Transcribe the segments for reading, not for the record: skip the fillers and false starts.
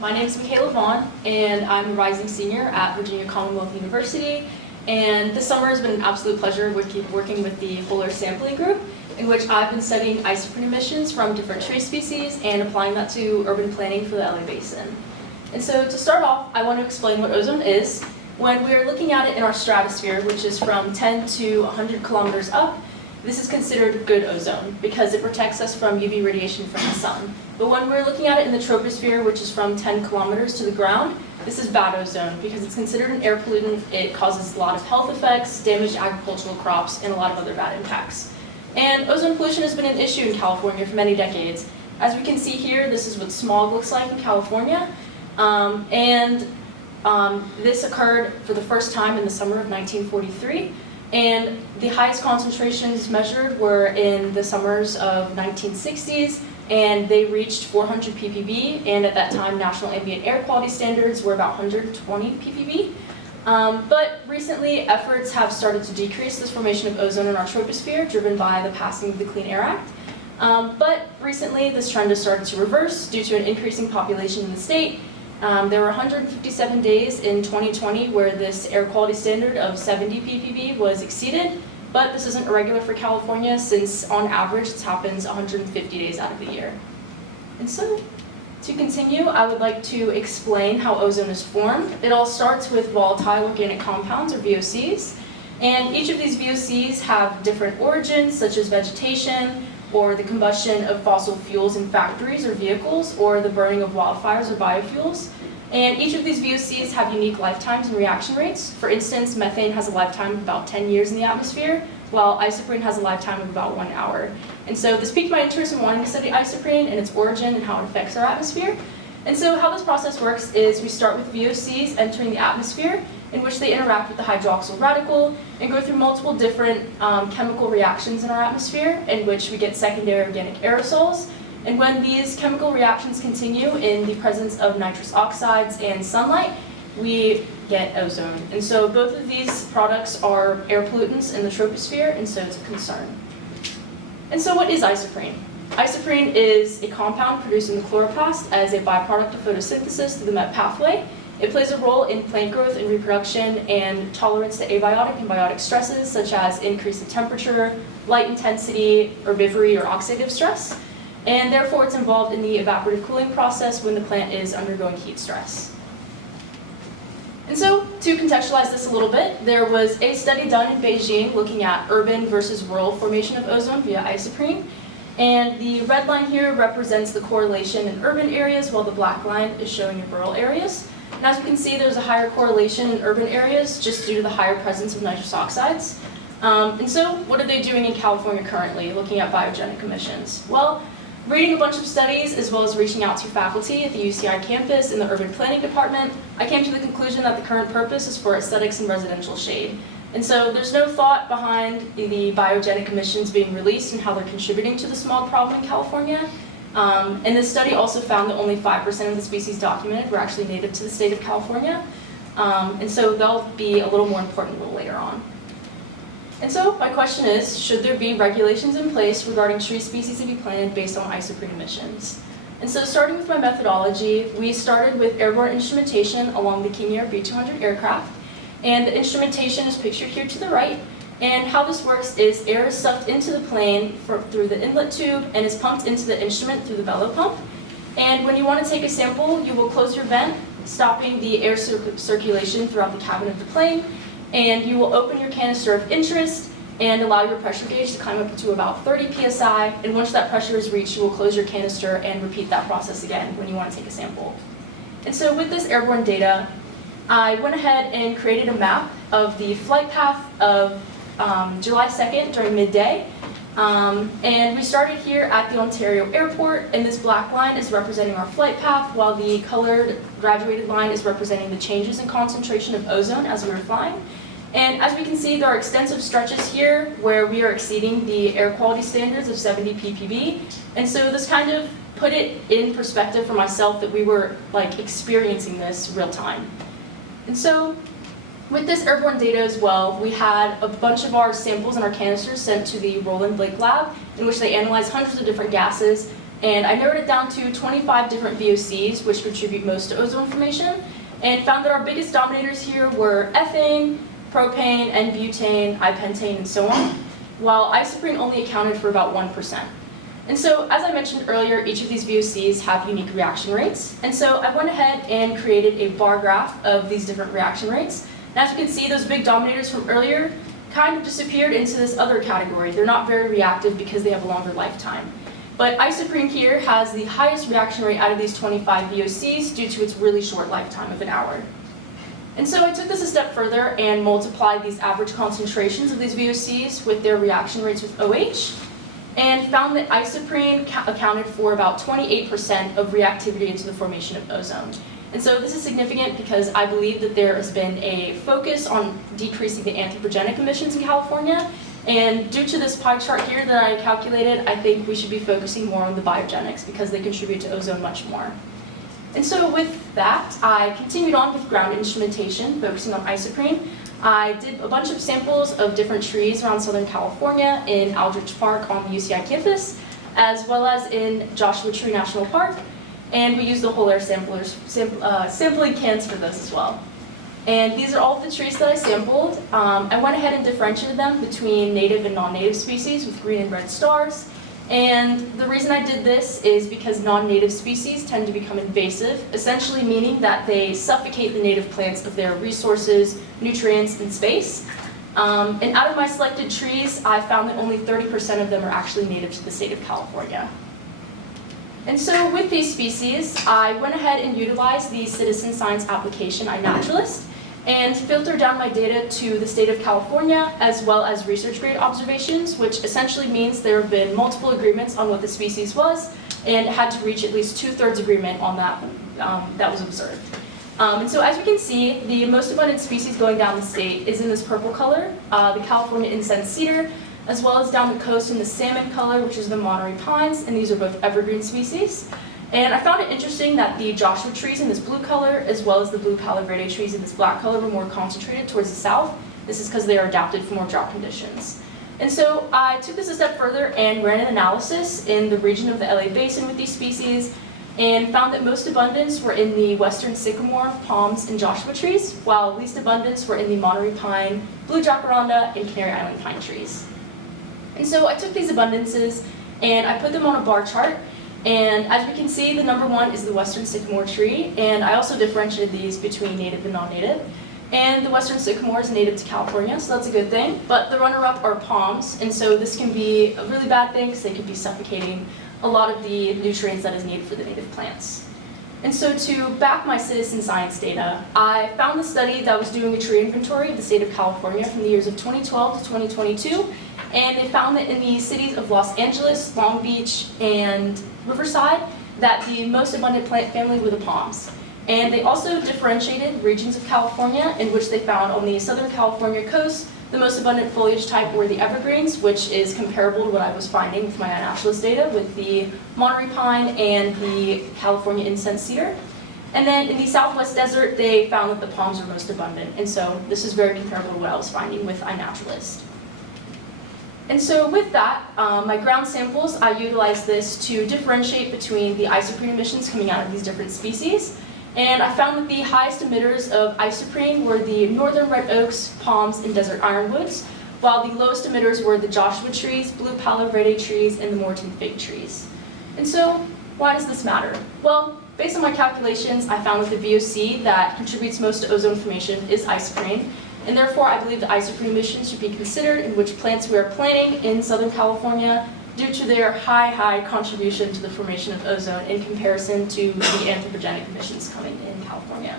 My name is Michaela Vaughn, and I'm a rising senior at Virginia Commonwealth University. And this summer has been an absolute pleasure working with the Whole Sampling Group, in which I've been studying isoprene emissions from different tree species and applying that to urban planning for the LA Basin. And so to start off, I want to explain what ozone is. When we're looking at it in our stratosphere, which is from 10 to 100 kilometers up, this is considered good ozone because it protects us from UV radiation from the sun. But when we're looking at it in the troposphere, which is from 10 kilometers to the ground, this is bad ozone because it's considered an air pollutant. It causes a lot of health effects, damage to agricultural crops, and a lot of other bad impacts. And ozone pollution has been an issue in California for many decades. As we can see here, this is what smog looks like in California. This occurred for the first time in the summer of 1943. And the highest concentrations measured were in the summers of 1960s, and they reached 400 ppb, and at that time national ambient air quality standards were about 120 ppb. But recently efforts have started to decrease this formation of ozone in our troposphere, driven by the passing of the Clean Air Act. But recently this trend has started to reverse due to an increasing population in the state. There were 157 days in 2020 where this air quality standard of 70 ppb was exceeded, but this isn't irregular for California since on average this happens 150 days out of the year. And so, to continue, I would like to explain how ozone is formed. It all starts with volatile organic compounds, or VOCs, and each of these VOCs have different origins, such as vegetation, or the combustion of fossil fuels in factories or vehicles, or the burning of wildfires or biofuels. And each of these VOCs have unique lifetimes and reaction rates. For instance, methane has a lifetime of about 10 years in the atmosphere, while isoprene has a lifetime of about 1 hour. And so this piqued my interest in wanting to study isoprene and its origin and how it affects our atmosphere. And so how this process works is we start with VOCs entering the atmosphere, in which they interact with the hydroxyl radical and go through multiple different chemical reactions in our atmosphere, in which we get secondary organic aerosols. And when these chemical reactions continue in the presence of nitrous oxides and sunlight, we get ozone. And so both of these products are air pollutants in the troposphere, and so it's a concern. And so what is isoprene? Isoprene is a compound produced in the chloroplast as a byproduct of photosynthesis through the MET pathway. It plays a role in plant growth and reproduction and tolerance to abiotic and biotic stresses, such as increase in temperature, light intensity, herbivory, or oxidative stress. And therefore, it's involved in the evaporative cooling process when the plant is undergoing heat stress. And so, to contextualize this a little bit, there was a study done in Beijing looking at urban versus rural formation of ozone via isoprene. And the red line here represents the correlation in urban areas, while the black line is showing in rural areas. And as we can see, there's a higher correlation in urban areas just due to the higher presence of nitrous oxides. And so, what are they doing in California currently, looking at biogenic emissions? Well, reading a bunch of studies, as well as reaching out to faculty at the UCI campus in the urban planning department, I came to the conclusion that the current purpose is for aesthetics and residential shade. And so there's no thought behind the biogenic emissions being released and how they're contributing to the smog problem in California. And this study also found that only 5% of the species documented were actually native to the state of California. And so they'll be a little more important a little later on. And so my question is, should there be regulations in place regarding tree species to be planted based on isoprene emissions? And so starting with my methodology, we started with airborne instrumentation along the King Air B200 aircraft. And the instrumentation is pictured here to the right. And how this works is air is sucked into the plane through the inlet tube and is pumped into the instrument through the bellow pump. And when you want to take a sample, you will close your vent, stopping the air circulation throughout the cabin of the plane. And you will open your canister of interest and allow your pressure gauge to climb up to about 30 psi. And once that pressure is reached, you will close your canister and repeat that process again when you want to take a sample. And so with this airborne data, I went ahead and created a map of the flight path of July 2nd during midday. And we started here at the Ontario Airport, and this black line is representing our flight path, while the colored graduated line is representing the changes in concentration of ozone as we were flying. And as we can see, there are extensive stretches here where we are exceeding the air quality standards of 70 ppb. And so this kind of put it in perspective for myself that we were experiencing this real time. And so with this airborne data as well, we had a bunch of our samples in our canisters sent to the Roland Blake Lab, in which they analyzed hundreds of different gases And I narrowed it down to 25 different VOCs, which contribute most to ozone formation, and found that our biggest dominators here were ethane, propane, N-butane, ipentane, and so on, while isoprene only accounted for about 1%. And so, as I mentioned earlier, each of these VOCs have unique reaction rates. And so I went ahead and created a bar graph of these different reaction rates. And as you can see, those big dominators from earlier kind of disappeared into this other category. They're not very reactive because they have a longer lifetime. But isoprene here has the highest reaction rate out of these 25 VOCs due to its really short lifetime of an hour. And so I took this a step further and multiplied these average concentrations of these VOCs with their reaction rates with OH, and found that isoprene accounted for about 28% of reactivity into the formation of ozone. And so this is significant because I believe that there has been a focus on decreasing the anthropogenic emissions in California, and due to this pie chart here that I calculated, I think we should be focusing more on the biogenics because they contribute to ozone much more. And so with that, I continued on with ground instrumentation, focusing on isoprene. I did a bunch of samples of different trees around Southern California in Aldrich Park on the UCI campus, as well as in Joshua Tree National Park, and we used the whole air sampling cans for those as well. And these are all of the trees that I sampled. I went ahead and differentiated them between native and non-native species with green and red stars. And the reason I did this is because non-native species tend to become invasive, essentially meaning that they suffocate the native plants of their resources, nutrients, and space. And out of my selected trees, I found that only 30% of them are actually native to the state of California. And so with these species, I went ahead and utilized the citizen science application iNaturalist and filtered down my data to the state of California as well as research grade observations, which essentially means there have been multiple agreements on what the species was and had to reach at least 2/3 agreement on that that was observed. And so as you can see, the most abundant species going down the state is in this purple color, the California incense cedar, as well as down the coast in the salmon color, which is the Monterey pines, and these are both evergreen species. And I found it interesting that the Joshua trees in this blue color, as well as the blue Palo Verde trees in this black color, were more concentrated towards the south. This is because they are adapted for more drought conditions. And so I took this a step further and ran an analysis in the region of the LA Basin with these species, and found that most abundance were in the western sycamore, palms, and Joshua trees, while least abundance were in the Monterey pine, blue jacaranda, and Canary Island pine trees. And so I took these abundances and I put them on a bar chart. And as we can see, the number one is the western sycamore tree, and I also differentiated these between native and non-native. And the western sycamore is native to California, so that's a good thing. But the runner-up are palms, and so this can be a really bad thing because they could be suffocating a lot of the nutrients that is needed for the native plants. And so to back my citizen science data, I found the study that was doing a tree inventory of the state of California from the years of 2012 to 2022, and they found that in the cities of Los Angeles, Long Beach, and Riverside, that the most abundant plant family were the palms. And they also differentiated regions of California in which they found on the Southern California coast, the most abundant foliage type were the evergreens, which is comparable to what I was finding with my iNaturalist data with the Monterey pine and the California incense cedar. And then in the Southwest desert, they found that the palms were most abundant. And so this is very comparable to what I was finding with iNaturalist. And so with that, my ground samples, I utilized this to differentiate between the isoprene emissions coming out of these different species. And I found that the highest emitters of isoprene were the northern red oaks, palms, and desert ironwoods, while the lowest emitters were the Joshua trees, blue Palo Verde trees, and the Morton fig trees. And so, why does this matter? Well, based on my calculations, I found that the VOC that contributes most to ozone formation is isoprene, and therefore I believe the isoprene emissions should be considered in which plants we are planting in Southern California due to their high contribution to the formation of ozone in comparison to the anthropogenic emissions coming in California.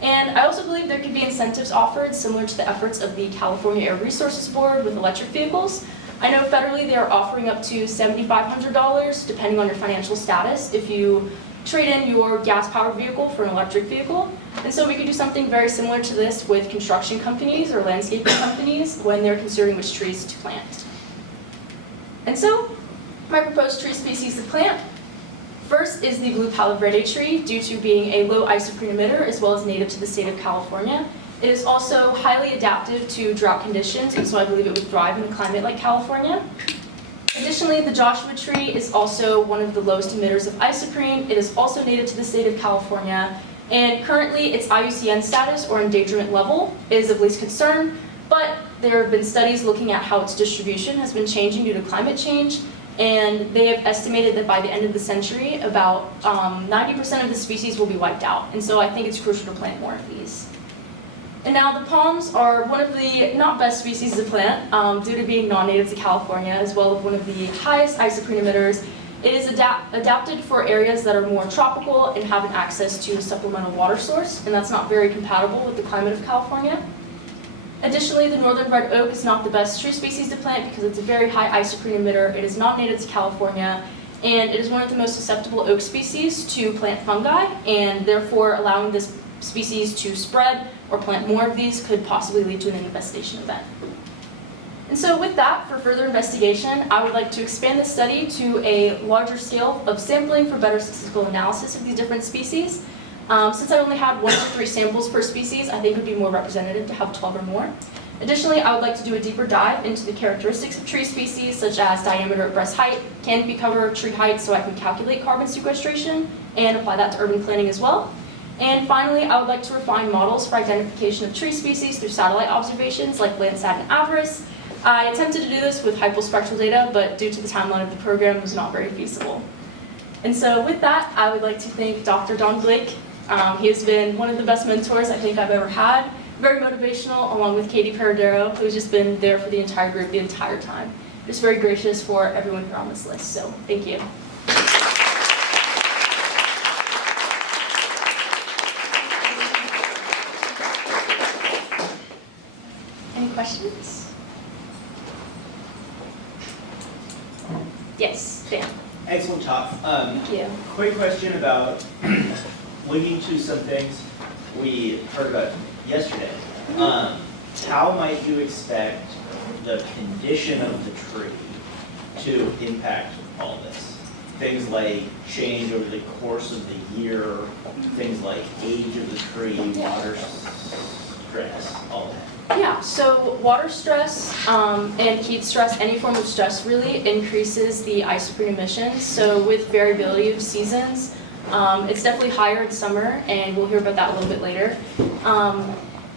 And I also believe there could be incentives offered similar to the efforts of the California Air Resources Board with electric vehicles. I know federally they are offering up to $7,500 depending on your financial status if you trade in your gas-powered vehicle for an electric vehicle. And so we could do something very similar to this with construction companies or landscaping companies when they're considering which trees to plant. And so, my proposed tree species to plant. First is the blue Palo Verde tree, due to being a low isoprene emitter as well as native to the state of California. It is also highly adaptive to drought conditions, and so I believe it would thrive in a climate like California. Additionally, the Joshua tree is also one of the lowest emitters of isoprene. It is also native to the state of California, and currently its IUCN status, or endangerment level, is of least concern, but there have been studies looking at how its distribution has been changing due to climate change, and they have estimated that by the end of the century, about 90% of the species will be wiped out, and so I think it's crucial to plant more of these. And now the palms are one of the not best species to plant due to being non-native to California, as well as one of the highest isoprene emitters. It is adapted for areas that are more tropical and have an access to a supplemental water source, and that's not very compatible with the climate of California. Additionally, the northern red oak is not the best tree species to plant because it's a very high isoprene emitter. It is not native to California, and it is one of the most susceptible oak species to plant fungi, and therefore allowing this species to spread or plant more of these could possibly lead to an infestation event. And so with that, for further investigation, I would like to expand this study to a larger scale of sampling for better statistical analysis of these different species. Since I only had 1 to 3 samples per species, I think it would be more representative to have 12 or more. Additionally, I would like to do a deeper dive into the characteristics of tree species, such as diameter at breast height, canopy cover, tree height, so I can calculate carbon sequestration and apply that to urban planning as well. And finally, I would like to refine models for identification of tree species through satellite observations like Landsat and AVERIS. I attempted to do this with hypospectral data, but due to the timeline of the program, it was not very feasible. And so with that, I would like to thank Dr. Don Blake. He has been one of the best mentors I think I've ever had. Very motivational, along with Katie Paradero, who's just been there for the entire group the entire time. Just very gracious for everyone here on this list, so thank you. Any questions? Yes, Dan. Excellent talk. Thank you. Quick question about linking to some things we heard about yesterday. How might you expect the condition of the tree to impact all this? Things like change over the course of the year, things like age of the tree, water stress, all that. Yeah, so water stress and heat stress, any form of stress really increases the isoprene emissions. So with variability of seasons, it's definitely higher in summer, and we'll hear about that a little bit later.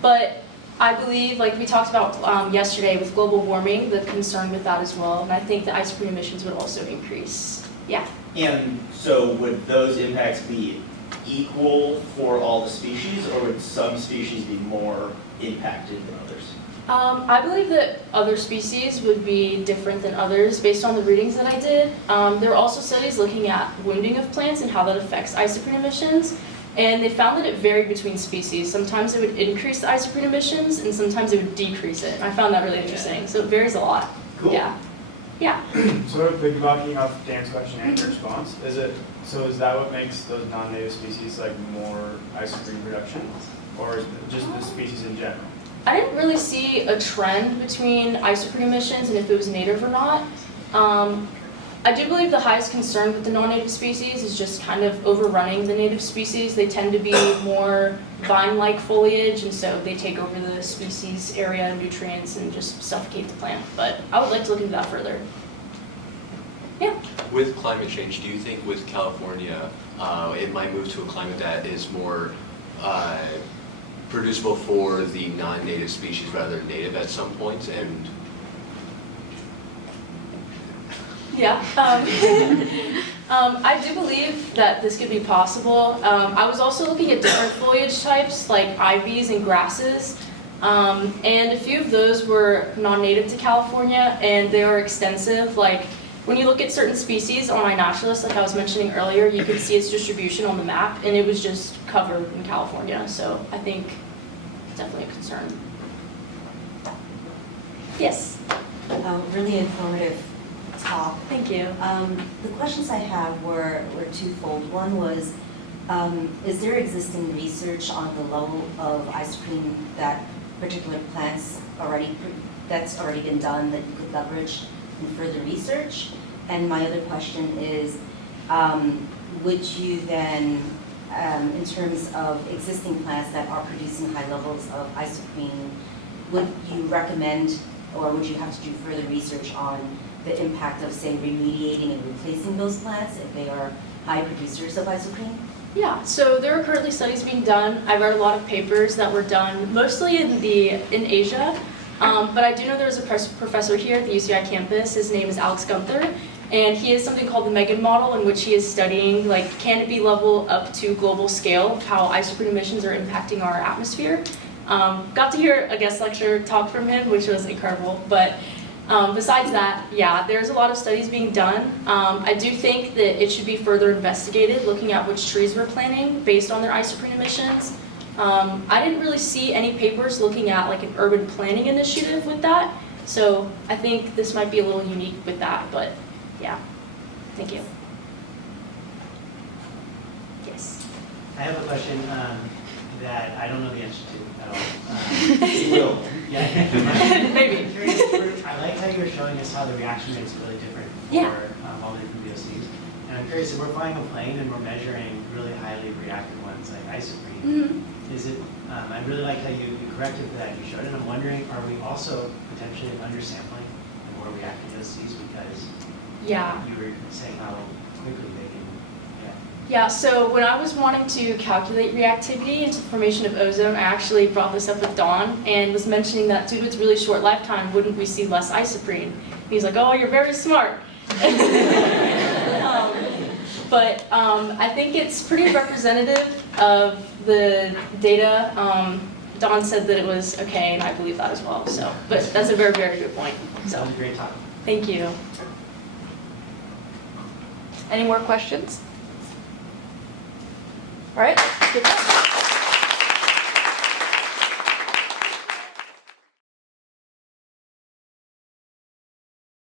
But I believe, like we talked about yesterday with global warming, the concern with that as well, and I think the isoprene emissions would also increase. Yeah. And so would those impacts be equal for all the species, or would some species be more impacted than others? I believe that other species would be different than others based on the readings that I did. There are also studies looking at wounding of plants and how that affects isoprene emissions, and they found that it varied between species. Sometimes it would increase the isoprene emissions, and sometimes it would decrease it. And I found that really interesting. So it varies a lot. Cool. Yeah. Yeah. So piggybacking off Dan's question and your response, is that what makes those non-native species like more isoprene production, or is it just the species in general? I didn't really see a trend between isoprene emissions and if it was native or not. I do believe the highest concern with the non-native species is just kind of overrunning the native species. They tend to be more vine-like foliage, and so they take over the species area and nutrients and just suffocate the plant. But I would like to look into that further. Yeah. With climate change, do you think with California, it might move to a climate that is more producible for the non-native species rather than native at some point? And yeah, I do believe that this could be possible. I was also looking at different foliage types like ivies and grasses, and a few of those were non-native to California, and they are extensive. Like when you look at certain species on iNaturalist, like I was mentioning earlier, you can see its distribution on the map, and it was just covered in California. So I think it's definitely a concern. Yes. Really informative talk. Thank you. The questions I have were twofold. One was, is there existing research on the level of isoprene that particular plants that's already been done that you could leverage in further research? And my other question is, would you then, in terms of existing plants that are producing high levels of isoprene, would you recommend, or would you have to do further research on the impact of, say, remediating and replacing those plants if they are high producers of isoprene? Yeah, so there are currently studies being done. I read a lot of papers that were done mostly in Asia, but I do know there's a professor here at the UCI campus. His name is Alex Gunther, and he has something called the Megan model, in which he is studying like canopy level up to global scale of how isoprene emissions are impacting our atmosphere. Got to hear a guest lecture talk from him, which was incredible. But besides that, yeah, there's a lot of studies being done. I do think that it should be further investigated, looking at which trees we're planting based on their isoprene emissions. I didn't really see any papers looking at like an urban planning initiative with that, so I think this might be a little unique with that, but yeah, thank you. Yes. I have a question that I don't know the answer to at all. You will. Yeah. Maybe. I'm curious, I like how you were showing us how the reaction rates are really different Yeah. for all the different VOCs. And I'm curious, if we're flying a plane and we're measuring really highly reactive ones like isoprene, Mhm. is it, I really like how you corrected that you showed it. I'm wondering, are we also potentially undersampling the more reactive VOCs because Yeah. you were saying how quickly they can, yeah. Yeah, so when I was wanting to calculate reactivity into the formation of ozone, I actually brought this up with Don and was mentioning that due to its really short lifetime, wouldn't we see less isoprene? And he's like, oh, you're very smart. But I think it's pretty representative of the data. Don said that it was okay, and I believe that as well. So, but that's a very, very good point. That So, was a great talk. thank you. Any more questions? All right, good.